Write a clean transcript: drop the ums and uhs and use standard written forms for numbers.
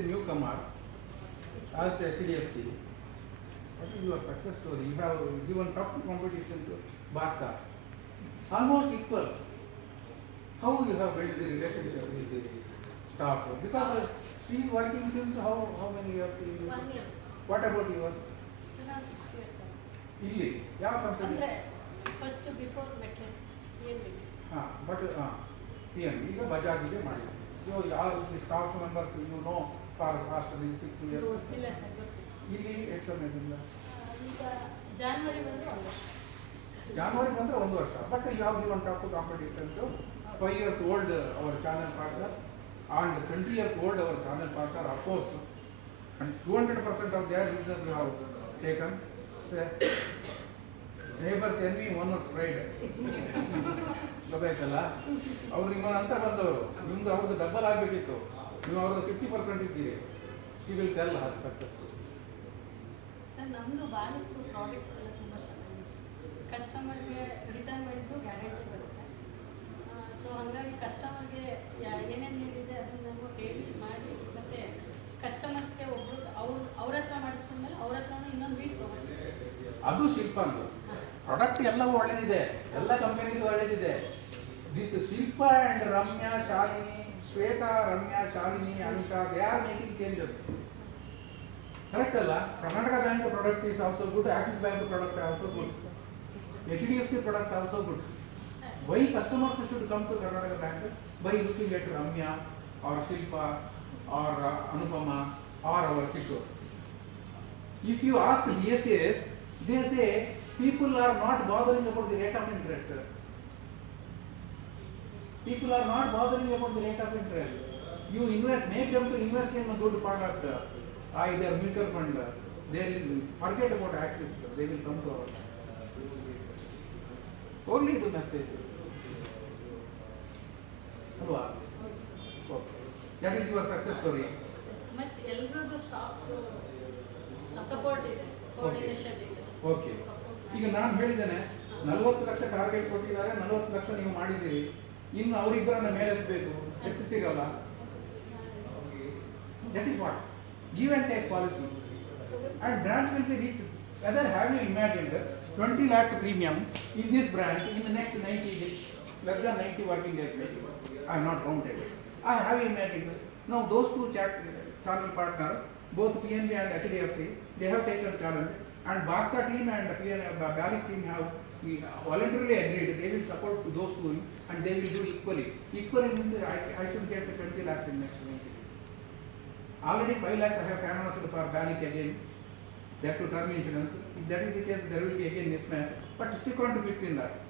a newcomer as HDFC. What is your success story? You have given tough competition to Baxa. Almost equal. How you have built the relationship with the staff? Because she is working since how many years? 1 year. What about yours? 6 years. ಇಲ್ಲಿ ಯಾವ company? ಅಂದ್ರೆ first before ಮೆಟ್ಲೆ PNB. But PN ಈಗ ಬಜಾಜ್ ಗೆ ಮಾಡಿ. So all the staff members you know for past 6 years. ಇಲ್ಲ sir ಗೊತ್ತಿಲ್ಲ. ಇಲ್ಲಿ ಎಷ್ಟು ಸಮಯದಿಂದ? ಈಗ ಜಾನ್ವರಿ ಬಂದ್ರೆ 1 ವರ್ಷ. ಜಾನ್ವರಿ ಬಂದ್ರೆ 1 ವರ್ಷ. But you have given tough competition to 5 years old our channel partner and 20 years old our channel partner, of course, and 200% of their business you have taken. Say, neighbors envy, owners pride. ಗೊತ್ತಾಯ್ತಲ್ಲ, ಅವ್ರು ನಿಮ್ಮ ನಂತರ ಬಂದವರು, ನಿಮ್ದು ಅವ್ರದ್ದು double ಆಗಬೇಕಿತ್ತು, ನೀವು ಅವ್ರದ್ದು 50% ಇದ್ದೀರಿ. She will tell Har success. Sir ನಮ್ಮದು ಬಾಲಿತ್ತು ಪ್ರಾಡಕ್ಟ್ಸ್ ಎಲ್ಲ ತುಂಬ ಚೆನ್ನಾಗಿದೆ. ಕಸ್ಟಮರ್ಗೆ ರಿಟರ್ನ್ ವೈಸು ಗ್ಯಾರಂಟಿ ಬರುತ್ತೆ. ಸೊ ಹಾಗಾಗಿ ಕಸ್ಟಮರ್ಗೆ ಏನೇನು ನೀಡಿದೆ ಅದನ್ನು ನಾವು ಹೇಳಿ ಮಾಡಿ ಮತ್ತು ಕಸ್ಟಮರ್ಸ್ಗೆ ಒಬ್ಬರು ಅವ್ರ ಹತ್ರ ಮಾಡಿಸ್ಕೊಂಡ್ಮೇಲೆ ಅವ್ರ ಹತ್ರನೂ ಇನ್ನೊಂದು ವೀಕ್ ತೊಗೊಂಡು ಅದು ಶಿಲ್ಪ ಅಂತ ಪ್ರಾಡಕ್ಟ್ ಎಲ್ಲವೂ ಒಳ್ಳೆದಿದೆ, ಎಲ್ಲ ಕಂಪನಿಗೂ ಒಳ್ಳೆದಿದೆ. This Shilpa and Ramya, Shalini, Shweta, Ramya, Shalini, Anusha, they are making changes. Correct ಅಲ್ಲ? Karnataka bank product is also good, Axis bank product also good, HDFC product also good. Why customers should come to Karnataka Bank? By looking at Ramya or Shilpa or Anupama or our Kishore. If you ask BSAs, they say people are not bothering about the rate of interest. People are not bothering about the rate of interest. You invest, make them to invest in a good product, either mutual fund. They will forget about Axis. They will come to our bank. Only the message. ಅಲ್ವಾ? Okay. That is your success story. ಮತ್ತು ಎಲ್ಲರದ್ದು staff support ಇದೆ, coordination ಇದೆ. Okay. ಈಗ ನಾನು ಹೇಳಿದ್ದೇನೆ 40 lakh target ಕೊಟ್ಟಿದ್ದಾರೆ, 40 ಲಕ್ಷ ನೀವು ಮಾಡಿದ್ದೀರಿ, ಇನ್ನು ಅವರಿಬ್ಬರನ್ನ ಮೇಲೆ ಎತ್ತಬೇಕು, ಎತ್ತಿಸಿರಲ್ಲ. That is what? Give and take policy. And branch will be reached. Whether have you imagined 20 lakhs premium in this branch in the next 90 days, less than 90 working days maybe. I have not counted it. I have imagined. Now those two channel partners, both PNB and HDFC, they have taken challenge, and Baxa team and BALIC team have voluntarily agreed they will support to those two and they will do equally. Equally means I should get 20 lakhs in next 90 days. Already 5 lakhs I have canvassed for BALIC again. That to term insurance. If that is the case, there will be again mismatch. But stick on to 15 lakhs.